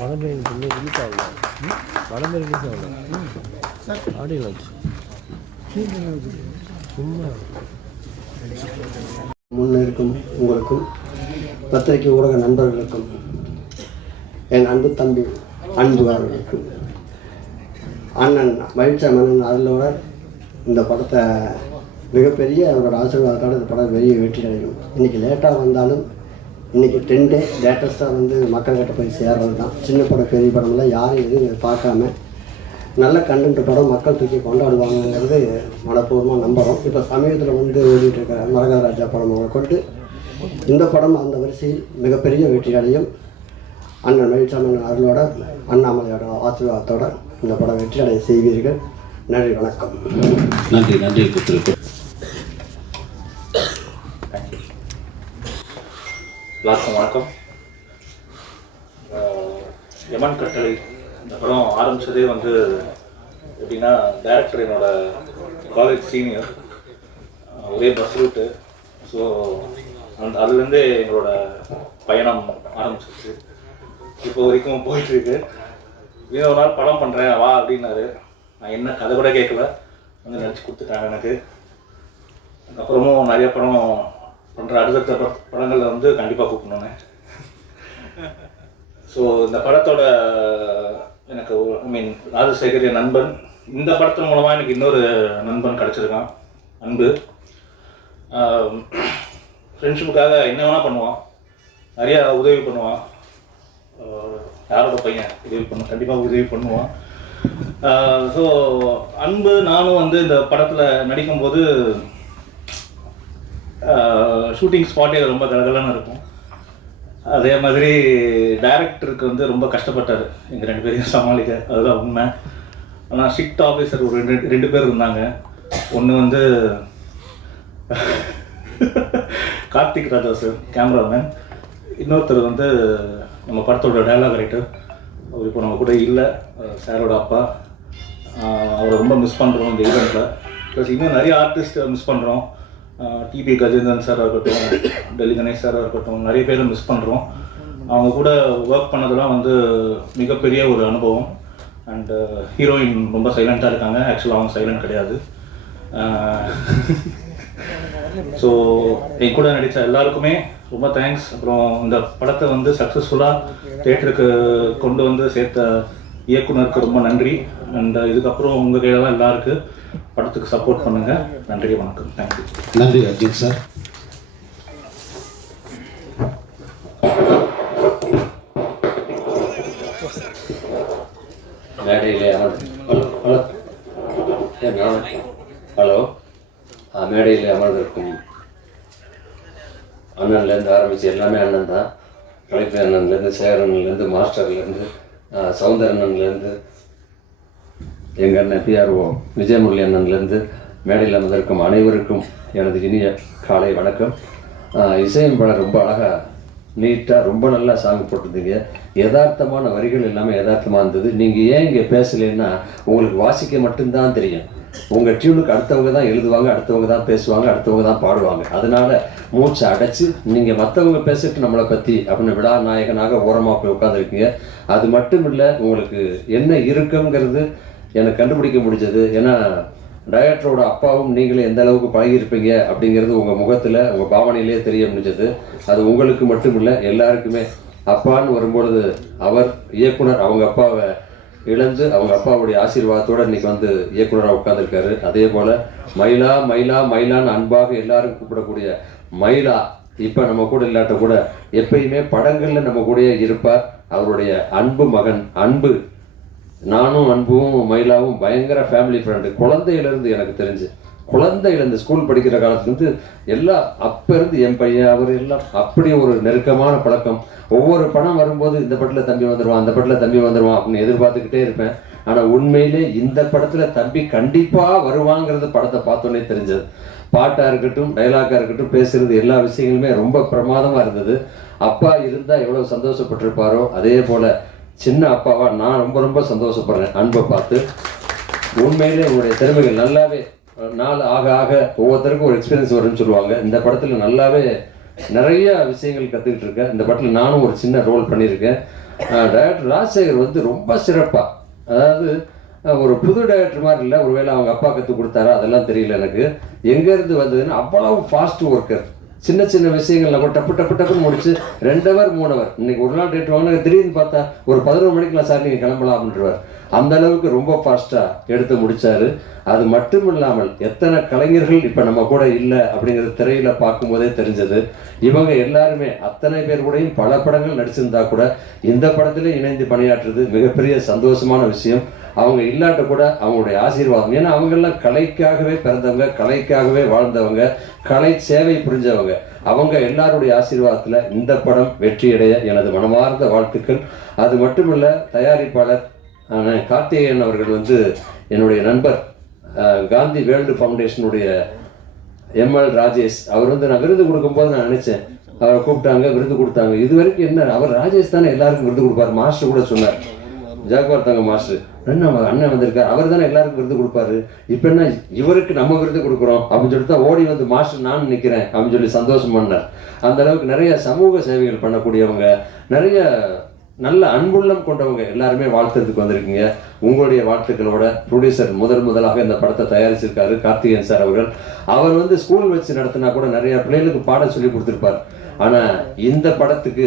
படமே ரிலீஸ் ஆகல, படமே ரிலீஸ் ஆகல, ஆடியோ வச்சு சும்மா. முன்னிருக்கும் உங்களுக்கும் பத்திரிகை ஊடக நண்பர்களுக்கும் என் அன்பு தம்பி அன்பு அவர்களுக்கும் அண்ணன் மகிழ்ச்சியம்மன் அருளோட இந்த படத்தை மிகப்பெரிய அவரோட ஆசீர்வாதத்தோடு இந்த படம் பெரிய வெற்றி அடையும். இன்றைக்கி லேட்டாக வந்தாலும் இன்றைக்கி 10 டே லேட்டஸ்ட்டாக வந்து மக்கள்கிட்ட போய் சேர்றது தான். சின்ன படம் பெரிய படம்லாம் யாரும் எதுவும் பார்க்காம நல்ல கண்டென்ட் படம் மக்கள் தூக்கி கொண்டாடுவாங்கங்கிறது மனப்பூர்வமாக நம்புகிறோம். இப்போ சமீபத்தில் வந்து ஓடிட்டுருக்கிற மரகத ராஜா படம் கொண்டு இந்த படம் அந்த வரிசையில் மிகப்பெரிய வெற்றி அடையும். அண்ணன் மகிழ்ச்சியம்மன் அருளோட அண்ணாமலையோட ஆசீர்வாதத்தோட இந்த படம் வெற்றி அடைய செய்வீர்கள். நன்றி, வணக்கம். நன்றி நன்றி. எல்லாருக்கும் வணக்கம். யமன் கட்டளை இந்த படம் ஆரம்பித்ததே வந்து எப்படின்னா, டைரக்டர் என்னோட காலேஜ் சீனியர், ஒரே பஸ் ரூட்டு. ஸோ அதுலேருந்தே எங்களோட பயணம் ஆரம்பிச்சிச்சு. இப்போ வரைக்கும் போயிட்டுருக்கு. ஒரு நாள் படம் பண்ணுறேன் வா அப்படின்னாரு. நான் என்ன கதை கூட கேட்கல, வந்து நினச்சி கொடுத்துட்டாங்க எனக்கு. அதுக்கப்புறமும் நிறைய படம் பண்ணுற அடுத்த படங்களில் வந்து கண்டிப்பாக கூப்பிடணுன்னு. ஸோ இந்த படத்தோட எனக்கு ராஜசேகர் என் நண்பன். இந்த படத்தின் மூலமாக எனக்கு இன்னொரு நண்பன் கிடச்சிருக்கான், அன்பு. ஃப்ரெண்ட்ஷிப்புக்காக என்ன வேணால் பண்ணுவான், நிறையா உதவி பண்ணுவான். யாரோட பையன் உதவி கண்டிப்பாக உதவி பண்ணுவான். ஸோ அன்பு நானும் வந்து இந்த படத்தில் நடிக்கும்போது ஷூட்டிங் ஸ்பாட்டே ரொம்ப கலகலன்னு இருக்கும். அதே மாதிரி டைரக்டருக்கு வந்து ரொம்ப கஷ்டப்பட்டார் எங்கள் 2 பேரையும் சமாளிக்க, அதுதான் உண்மை. ஆனால் ஸ்ட்ரிக்ட் ஆஃபீஸர் ஒரு 2 பேர் இருந்தாங்க. ஒன்று வந்து கார்த்திக் ராஜா சார், கேமராமேன். இன்னொருத்தர் வந்து நம்ம படத்தோட டைலாக் ரைட்டர். அவர் இப்போ நம்ம கூட இல்லை, சாரோட அப்பா. அவரை ரொம்ப மிஸ் பண்ணுறோம் இந்த ஈவெண்ட்டில். ப்ளஸ் இன்னும் நிறைய ஆர்டிஸ்ட்டை மிஸ் பண்ணுறோம். டிபி கஜேந்திரன் சாராக இருக்கட்டும், டெல்லி கணேஷ் சாராக இருக்கட்டும், நிறைய பேரை மிஸ் பண்ணுறோம். அவங்க கூட ஒர்க் பண்ணதெல்லாம் வந்து மிகப்பெரிய ஒரு அனுபவம். அண்டு ஹீரோயின் ரொம்ப சைலண்ட்டாக இருக்காங்க. ஆக்சுவலாக அவங்க சைலண்ட் கிடையாது. ஸோ என் கூட நடித்த எல்லாருக்குமே ரொம்ப தேங்க்ஸ். அப்புறம் இந்த படத்தை வந்து சக்ஸஸ்ஃபுல்லாக தியேட்டருக்கு கொண்டு வந்து சேர்த்த இயக்குனருக்கு ரொம்ப நன்றி. அண்ட் இதுக்கப்புறம் உங்கள் கையில் தான் எல்லாருக்கு படத்துக்கு சப்போர்ட் பண்ணுங்கள். நன்றி, வணக்கம். தேங்க்யூ. நன்றி அஜித் சார். மேடையிலே ஹலோ மேடையில் அமர்ந்திருக்கும் அண்ணன்லேருந்து ஆரம்பித்து எல்லாமே அண்ணன் தான். கலைப்பு அண்ணன்லேருந்து, சேகரன்லேருந்து, மாஸ்டர்லேருந்து, சௌந்தரண்ணன்லேருந்து, எங்கள் அண்ணன் பிஆர்ஓ விஜயமுரளி அண்ணன்லேருந்து மேடையில் அமர்ந்திருக்கும் அனைவருக்கும் எனது இனிய காலை வணக்கம். இசையமைப்பாளர் ரொம்ப அழகாக நீட்டாக ரொம்ப நல்லா சாங் போட்டிருந்தீங்க. யதார்த்தமான வரிகள் எல்லாமே யதார்த்தமாக இருந்தது. நீங்கள் ஏன் இங்கே பேசலைன்னா, உங்களுக்கு வாசிக்க மட்டும்தான் தெரியும். உங்கள் டியூனுக்கு அடுத்தவங்க தான் எழுதுவாங்க, அடுத்தவங்க தான் பேசுவாங்க, அடுத்தவங்க தான் பாடுவாங்க. அதனால் மூச்சை அடைச்சி நீங்கள் மற்றவங்க பேசிட்டு நம்மளை பற்றி அப்படின்னு விடா நாயகனாக ஓரமாக போய் உட்காந்துருக்கீங்க. அது மட்டும் இல்லை, உங்களுக்கு என்ன இருக்குங்கிறது எனக்கு கண்டுபிடிக்க முடிஞ்சது. ஏன்னா டைரக்டரோட அப்பாவும் நீங்களே எந்த அளவுக்கு பழகியிருப்பீங்க அப்படிங்கிறது உங்கள் முகத்தில், உங்கள் பாவனையிலே தெரிய முடிஞ்சது. அது உங்களுக்கு மட்டும் இல்லை, எல்லாருக்குமே. அப்பான்னு வரும்பொழுது அவர் இயக்குனர் அவங்க அப்பாவை இழந்து அவங்க அப்பாவுடைய ஆசீர்வாதத்தோடு இன்றைக்கி வந்து இயக்குனராக உட்காந்துருக்காரு. அதே போல் மயிலா மயிலா மயிலான்னு அன்பாக எல்லாரும் கூப்பிடக்கூடிய மயிலா இப்போ நம்ம கூட இல்லாட்ட கூட எப்பயுமே படங்களில் நம்ம கூடயே இருப்பார். அவருடைய அன்பு மகன் அன்பு. நானும் அன்பும் மயிலாவும் பயங்கர ஃபேமிலி ஃப்ரெண்டு. குழந்தையிலேருந்து எனக்கு தெரிஞ்சு, குழந்தையிலேருந்து ஸ்கூல் படிக்கிற காலத்துலேருந்து எல்லாம் அப்போ இருந்து என் பையன் அவர் எல்லாம் அப்படி ஒரு நெருக்கமான பழக்கம். ஒவ்வொரு படம் வரும்போது இந்த படத்தில் தம்பி வந்துடுவான், அந்த படத்தில் தம்பி வந்துடுவான் அப்படின்னு எதிர்பார்த்துக்கிட்டே இருப்பேன். ஆனால் உண்மையிலே இந்த படத்தில் தம்பி கண்டிப்பாக வருவாங்கிறது படத்தை பார்த்தோன்னே தெரிஞ்சது. பாட்டாக இருக்கட்டும், டைலாக்காக இருக்கட்டும், பேசுகிறது எல்லா விஷயங்களுமே ரொம்ப பிரமாதமாக இருந்தது. அப்பா இருந்தால் எவ்வளோ சந்தோஷப்பட்டிருப்பாரோ அதே போல் சின்ன அப்பாவா நான் ரொம்ப ரொம்ப சந்தோஷப்படுறேன் அன்பை பார்த்து. உண்மையிலே உங்களுடைய திறமைகள் நல்லாவே நாள் ஆக ஆக ஒவ்வொருத்தருக்கும் ஒரு எக்ஸ்பீரியன்ஸ் வரும்னு சொல்லுவாங்க. இந்த படத்தில் நல்லாவே நிறைய விஷயங்கள் கற்றுக்கிட்டு இருக்கேன். இந்த படத்தில் நானும் ஒரு சின்ன ரோல் பண்ணியிருக்கேன். டைரக்டர் ராஜசேகர் வந்து ரொம்ப சிறப்பாக, அதாவது ஒரு புது டைரக்டர் மாதிரி இல்லை, ஒருவேளை அவங்க அப்பா கற்றுக் கொடுத்தாரா அதெல்லாம் தெரியல எனக்கு. எங்கேருந்து வந்ததுன்னு அவ்வளவு ஃபாஸ்ட் ஒர்க்கர். சின்ன சின்ன விஷயங்கள் நம்ம டப்பு டப்பு டப்புன்னு முடிச்சு 2 hour 3 hour. இன்னைக்கு ஒரு நாள் டேட் வாங்கினா திடீர்னு பார்த்தா ஒரு 11 மணிக்கெலாம் சார் நீங்கள் கிளம்பலாம் அப்படின்றவர். அந்த அளவுக்கு ரொம்ப ஃபாஸ்ட்டாக எடுத்து முடித்தார். அது மட்டும் இல்லாமல் எத்தனை கலைஞர்கள் இப்போ நம்ம கூட இல்லை அப்படிங்கிறது திரையில் பார்க்கும்போதே தெரிஞ்சது. இவங்க எல்லாருமே அத்தனை பேர் கூடயும் பல படங்கள் நடிச்சிருந்தா கூட இந்த படத்திலே இணைந்து பணியாற்றுறது மிகப்பெரிய சந்தோஷமான விஷயம். அவங்க இல்லாட்ட கூட அவங்களுடைய ஆசீர்வாதம். ஏன்னா அவங்கெல்லாம் கலைக்காகவே பிறந்தவங்க, கலைக்காகவே வாழ்ந்தவங்க, கலை சேவை புரிஞ்சவங்க. அவங்க எல்லாருடைய ஆசீர்வாதத்தில் இந்த படம் வெற்றியடைய எனது மனமார்ந்த வாழ்த்துக்கள். அது மட்டுமல்ல, தயாரிப்பாளர் கார்த்திகேயன் அவர்கள் வந்து என்னுடைய நண்பர், காந்தி வேர்ல்டு ஃபவுண்டேஷனுடைய ML ராஜேஷ். அவர் வந்து நான் விருது கொடுக்கும்போது நான் நினச்சேன், அவரை கூப்பிட்டாங்க, விருது கொடுத்தாங்க. இது வரைக்கும் என்ன, அவர் ராஜேஷ் தானே எல்லாருக்கும் விருது கொடுப்பார். மாஸ்டர் கூட சொன்னார், ஜாக்வார் தாங்க மாஸ்டர் அண்ணன் வந்திருக்கார், அவர் தானே எல்லாருக்கும் விருது கொடுப்பாரு. இப்போ என்ன இவருக்கு நம்ம விருது கொடுக்குறோம் அப்படின்னு சொல்லிட்டு தான் ஓடி வந்து மாஸ்டர் நான் நிற்கிறேன் அப்படின்னு சொல்லி சந்தோஷம் பண்ணார். அந்த அளவுக்கு நிறைய சமூக சேவைகள் பண்ணக்கூடியவங்க, நிறைய நல்ல அன்புள்ளம் கொண்டவங்க எல்லாருமே வாழ்த்துறதுக்கு வந்திருக்கீங்க. உங்களுடைய வாழ்த்துக்களோட ப்ரொடியூசர் முதலாக இந்த படத்தை தயாரிச்சிருக்காரு கார்த்திகேயன் சார் அவர்கள். அவர் வந்து ஸ்கூல் வச்சு நடத்தினா கூட நிறைய பிள்ளைகளுக்கு பாடம் சொல்லி கொடுத்துருப்பார். ஆனால் இந்த படத்துக்கு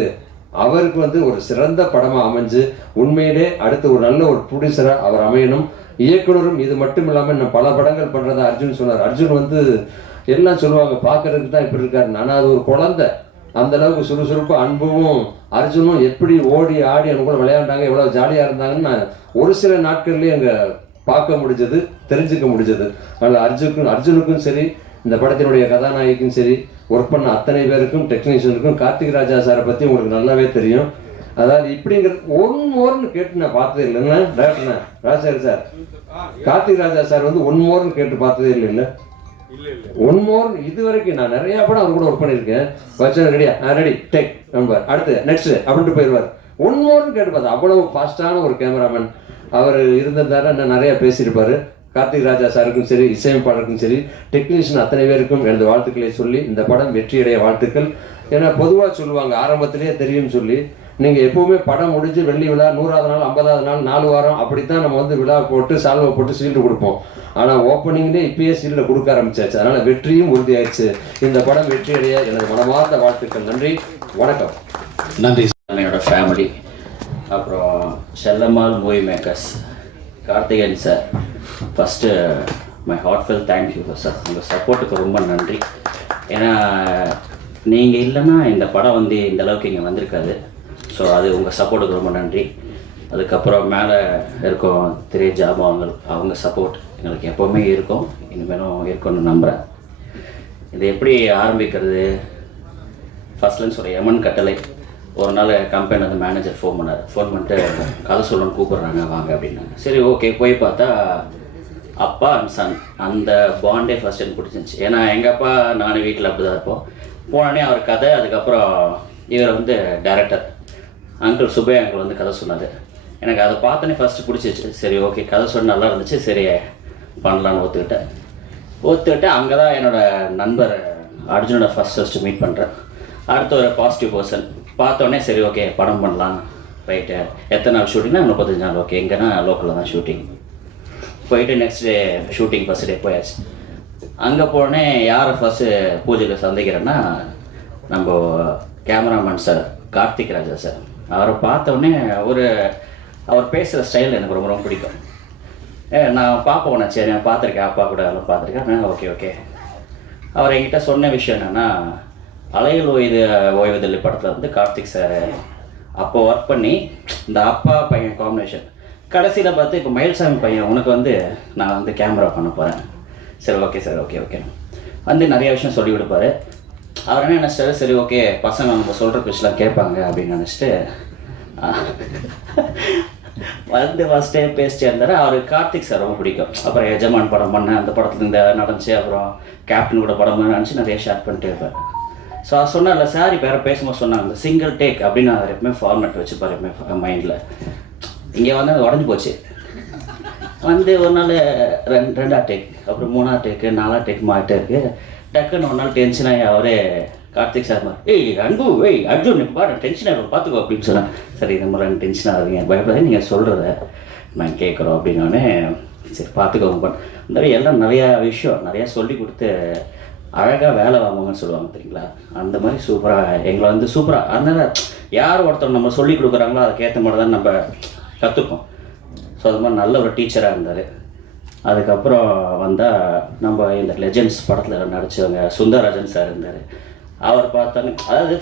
அவருக்கு வந்து ஒரு சிறந்த படமாக அமைஞ்சு உண்மையிலே அடுத்து ஒரு நல்ல ஒரு ப்ரொடியூசராக அவர் அமையணும். இயக்குனரும் இது மட்டும் இல்லாமல் இன்னும் பல படங்கள் பண்ணுறதா அர்ஜுன் சொன்னார். அர்ஜுன் வந்து எல்லாம் சொல்லுவாங்க பார்க்கறதுக்கு தான் இப்படி இருக்காரு, ஆனால் அது ஒரு குழந்தை. அந்த அளவுக்கு சுறுசுறுப்பு அன்பும் அர்ஜுனும் எப்படி ஓடி ஆடி அவங்க கூட விளையாண்டாங்க, எவ்வளோ ஜாலியாக இருந்தாங்கன்னு நான் ஒரு சில நாட்கள்லேயே அங்கே பார்க்க முடிஞ்சது, தெரிஞ்சுக்க முடிஞ்சது. அதனால் அர்ஜுனுக்கும் சரி, இந்த படத்தினுடைய கதாநாயகிக்கும் சரி, ஒர்க் பண்ண அத்தனை பேருக்கும், டெக்னீஷியனுக்கும், கார்த்திக் ராஜா சாரை பற்றி உங்களுக்கு நல்லாவே தெரியும். அதாவது இப்படிங்கிறது ஒன்னு கேட்டு நான் பார்த்ததே இல்லைன்னா டைரக்டர்ண்ணா ராஜசேகர் சார், கார்த்திக் ராஜா சார் வந்து ஒன்னு கேட்டு பார்த்ததே இல்லை. ஒன் மோர் இது வரைக்கும் நான் நிறைய படம் அவர் கூட ஒர்க் பண்ணியிருக்கேன். வச்சா ரெடியா, ரெடி டேக் நம்பர் அடுத்து நெக்ஸ்ட் அப்படின்ட்டு போயிடுவார். ஒன் மோர்னு கேட்டு பார்த்தா அவ்வளவு ஃபாஸ்டான ஒரு கேமராமேன் அவர் இருந்திருந்தாரு. நான் நிறைய பேசியிருப்பாரு. கார்த்திக் ராஜா சாருக்கும் சரி, இசையமைப்பாளருக்கும் சரி, டெக்னீஷியன் அத்தனை பேருக்கும் எனது வாழ்த்துக்களை சொல்லி இந்த படம் வெற்றியடைய வாழ்த்துக்கள். ஏன்னா பொதுவாக சொல்லுவாங்க ஆரம்பத்திலேயே தெரியும்னு சொல்லி, நீங்கள் எப்போவுமே படம் முடிஞ்சு வெள்ளி விழா 100வது நாள் 50வது நாள் 4 வாரம் அப்படித்தான் நம்ம வந்து விழா போட்டு சால்வை போட்டு சீல்டு கொடுப்போம். ஆனால் ஓப்பனிங்லேயே இப்பயே சீல்டை கொடுக்க ஆரம்பிச்சாச்சு. அதனால் வெற்றியும் உறுதியாயிடுச்சு. இந்த படம் வெற்றியடைய எனது மனமார்ந்த வாழ்த்துக்கள். நன்றி, வணக்கம். நன்றி. என்னோட ஃபேமிலி, அப்புறம் Chellammal movie makers, Karthikeyan sir, first my heartfelt thank you sir. உங்கள் சப்போர்ட்டுக்கு ரொம்ப நன்றி. ஏன்னா நீங்கள் இல்லைன்னா இந்த படம் வந்து இந்த அளவுக்கு இங்கே வந்திருக்காது. ஸோ அது உங்கள் சப்போர்ட்டுக்கு ரொம்ப நன்றி. அதுக்கப்புறம் மேலே இருக்கும் திரை ஜாபங்கள், அவங்க சப்போர்ட் எங்களுக்கு எப்போவுமே இருக்கும், இனிமேலும் இருக்கும்னு நம்புகிறேன். இது எப்படி ஆரம்பிக்கிறது, ஃபஸ்ட்லன்னு சொல்ல எமன் கட்டளை. ஒரு நாள் கம்பெனி வந்து மேனேஜர் ஃபோன் பண்ணிட்டு கதை சொல்லணும்னு கூப்பிட்றாங்க வாங்க அப்படின்னாங்க. சரி ஓகே, போய் பார்த்தா அப்பா அண்ட் சன் அந்த பாண்டே ஃபஸ்ட் எனக்கு பிடிச்சிருந்துச்சி. ஏன்னா எங்கள் அப்பா நானும் வீட்டில் அப்படி தான் இருப்போம். போனோடனே அவர் கதை, அதுக்கப்புறம் இவர் வந்து டைரக்டர் அங்கிள் சுபே அங்கிள் வந்து கதை சொன்னார். எனக்கு அதை பார்த்தோன்னே ஃபஸ்ட்டு பிடிச்சிச்சு. சரி ஓகே, கதை சொன்ன நல்லா இருந்துச்சு, சரி பண்ணலான்னு ஒத்துக்கிட்டேன். அங்கே தான் என்னோடய நண்பர் அர்ஜுனோட ஃபஸ்ட்டு மீட் பண்ணுறேன். அடுத்த ஒரு பாசிட்டிவ் பர்சன் பார்த்தோன்னே சரி ஓகே படம் பண்ணலாம். ரைட்டு, எத்தனை நாள் ஷூட்டிங்னா 35 நாள். ஓகே, எங்கன்னா லோக்கலில் தான் ஷூட்டிங். போயிட்டு next day shooting first day போயாச்சு. அங்கே போனே யாரை ஃபஸ்ட்டு பூஜையில் சந்திக்கிறேன்னா நம்ம கேமராமேன் சார் கார்த்திக் ராஜா சார். அவரை பார்த்தோடனே அவர் பேசுகிற ஸ்டைல் எனக்கு ரொம்ப ரொம்ப பிடிக்கும். நான் பாப்பா ஒன்று சரி நான் பார்த்துருக்கேன், அப்பா கூட எல்லாம் பார்த்துருக்கேன். ஓகே. அவர் என்கிட்ட சொன்ன விஷயம் என்னென்னா, அலைகள் ஓய்வதில்லை படத்தில் வந்து கார்த்திக் சார் அப்போ ஒர்க் பண்ணி இந்த அப்பா பையன் காம்பினேஷன் கடைசியில் பார்த்து இப்போ மயில்சாமி பையன் உனக்கு வந்து நான் வந்து கேமரா பண்ண போகிறேன். சரி ஓகே சார், ஓகே வந்து நிறைய விஷயம் சொல்லி கொடுப்பாரு. அவர் என்ன நினச்சிட்டாரு, சரி ஓகே பசங்க நம்ம சொல்கிற பேச்செலாம் கேட்பாங்க அப்படின்னு நினச்சிட்டு வந்து ஃபஸ்ட்டே பேசிட்டே இருந்தார். அவருக்கு கார்த்திக் சார் ரொம்ப பிடிக்கும். அப்புறம் எஜமான் படம் பண்ணேன், அந்த படத்தில் இந்த நடந்துச்சு. அப்புறம் கேப்டன் கூட படம் பண்ண நினச்சி நிறைய ஷேர் பண்ணிட்டே இருப்பார். ஸோ அது சொன்னார்ல சார், இப்போ யாரும் பேசும்போது சொன்னாங்க இந்த சிங்கிள் டேக் அப்படின்னு அவர் எப்பவுமே ஃபார்மேட் வச்சுப்பார் எப்பவுமே மைண்டில். இங்கே வந்து அது உடஞ்சி போச்சு. வந்து ஒரு நாள் ரெண்டாவது டேக், அப்புறம் 3ஆவது டேக்கு 4ஆவது டேக் மாட்டே இருக்கு. டக்குன்னு ஒரு நாள் டென்ஷன் ஆகி அவரே கார்த்திக் சார் அன்பு அர்ஜுன் பாரு டென்ஷன் ஆகும் பார்த்துக்கோ அப்படின்னு சொன்னேன். சரி இந்த மாதிரி டென்ஷன் ஆகுதுங்க, பயப்படாத, நீங்கள் சொல்கிறத நான் கேட்குறோம் அப்படின்னோடனே சரி பார்த்துக்கோங்க. இந்த மாதிரி எல்லாம் நிறையா விஷயம் நிறையா சொல்லி கொடுத்து அழகாக வேலை வாங்குவாங்கன்னு சொல்லுவாங்க தெரியுங்களா, அந்த மாதிரி சூப்பராக எங்களை வந்து சூப்பராக. அதனால் யார் ஒருத்தர் நம்ம சொல்லி கொடுக்குறாங்களோ அதுக்கேற்ற மாதிரி தான் நம்ம கற்றுப்போம். ஸோ அது மாதிரி நல்ல ஒரு டீச்சராக இருந்தார். அதுக்கப்புறம் வந்தால் நம்ம இந்த லெஜெண்ட்ஸ் படத்தில் நடித்தவங்க சுந்தரராஜன் சார் இருந்தார். அவர் பார்த்தாங்க, அதாவது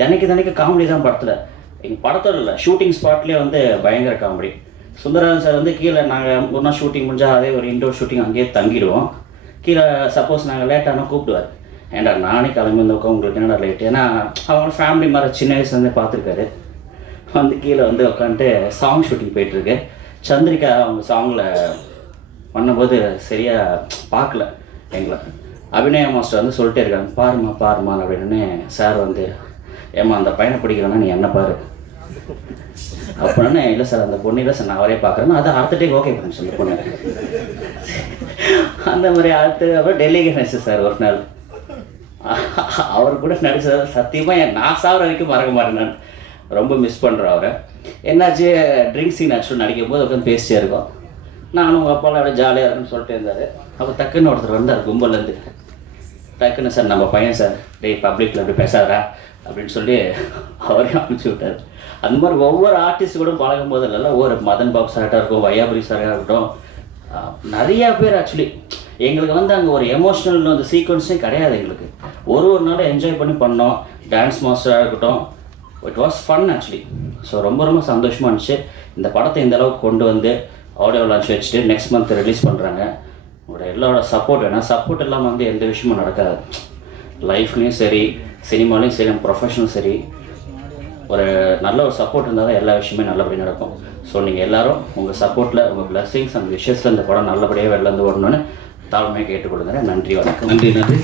தினைக்கு காமெடி தான் படத்தில். எங்கள் படத்தில் இல்லை, ஷூட்டிங் ஸ்பாட்லேயே வந்து பயங்கர காமெடி. சுந்தரராஜன் சார் வந்து கீழே நாங்கள் ஒரு நாள் ஷூட்டிங் முடிஞ்சால் அதே ஒரு இன்டோர் ஷூட்டிங் அங்கேயே தங்கிடுவோம். கீழே சப்போஸ் நாங்கள் லேட்டானால் கூப்பிடுவார், ஏன்டா நானே கிளம்பி வந்தோக்கா உங்களுக்கு என்னடா லேட்டு, ஏன்னா அவங்க ஃபேமிலி மாதிரி சின்ன வயசுலேருந்தே பார்த்துருக்காரு. வந்து கீழே வந்து உட்காந்துட்டு சாங் ஷூட்டிங் போயிட்டுருக்கு. சந்திரிகா அவங்க சாங்கில் பண்ணும்போது சரியாக பார்க்கல எங்களை. அபிநயா மாஸ்டர் வந்து சொல்லிட்டே இருக்காங்க, பாருமா அப்படின்னு. சார் வந்து ஏம்மா அந்த பையனை பிடிக்கிறேன்னா நீ என்ன பாரு அப்படின்னா, இல்லை சார் அந்த பொண்ணு இல்லை சார் நான் அவரே பார்க்குறேன்னா அது அடுத்த டேக் ஓகே பண்ணு சொல்லி பொண்ணு. அந்த மாதிரி அப்புறம் டெல்லி கணேஷ் சார் ஒரு நாள் அவர் கூட நடிச்சது சத்தியமாக நான் சாப்பிட்ற வரைக்கும் மறக்க மாட்டேன். நான் ரொம்ப மிஸ் பண்ணுறேன் அவரை. என்னாச்சு ட்ரிங்க் சீன் ஆக்சுவல் நடிக்கும் போது உட்காந்து பேசிட்டே இருக்கோம். நானும் உங்கள் அப்பாவில் அப்படியே ஜாலியாக இருக்குன்னு சொல்லிட்டு இருந்தார். அப்போ டக்குன்னு ஒருத்தர் வந்தார் கும்பல்லேருந்து. டக்குன்னு சார் நம்ம பையன் சார் டேய் பப்ளிக்கில் அப்படி பேசாதா அப்படின்னு சொல்லி அவரையும் அனுப்பிச்சி விட்டார். அந்த மாதிரி ஒவ்வொரு ஆர்டிஸ்ட் கூட பழகும் போது இல்லைல்ல, ஒவ்வொரு மதன் பாபு சார்ட்டாக இருக்கும், வையாபுரி சாராக இருக்கட்டும், நிறையா பேர் ஆக்சுவலி எங்களுக்கு வந்து அங்கே ஒரு எமோஷ்னல் வந்து சீக்வன்ஸே கிடையாது. எங்களுக்கு ஒரு நாளும் என்ஜாய் பண்ணி பண்ணோம். டான்ஸ் மாஸ்டராக இருக்கட்டும், it was fun actually. So ரொம்ப சந்தோஷமாக இருந்துச்சு. இந்த படத்தை இந்த அளவுக்கு கொண்டு வந்து ஆடியோ லான்ச் வச்சுட்டு நெக்ஸ்ட் மந்த் ரிலீஸ் பண்ணுறாங்க. உங்களோட எல்லாரோட சப்போர்ட், ஏன்னா சப்போர்ட் இல்லாமல் வந்து எந்த விஷயமும் நடக்காது. லைஃப்லேயும் சரி, சினிமாலையும் சரி, ப்ரொஃபஷனும் சரி, ஒரு நல்ல ஒரு சப்போர்ட் இருந்தால் தான் எல்லா விஷயமே நல்லபடியாக நடக்கும். ஸோ நீங்கள் எல்லோரும் உங்கள் சப்போர்ட்டில், உங்கள் பிளஸ்ஸிங்ஸ் அண்ட் விஷஸில் இந்த படம் நல்லபடியாக வெளில வந்து வரணும்னு தாழ்மையாக கேட்டுக்கொள்ளுங்க. நன்றி, வணக்கம். நன்றி.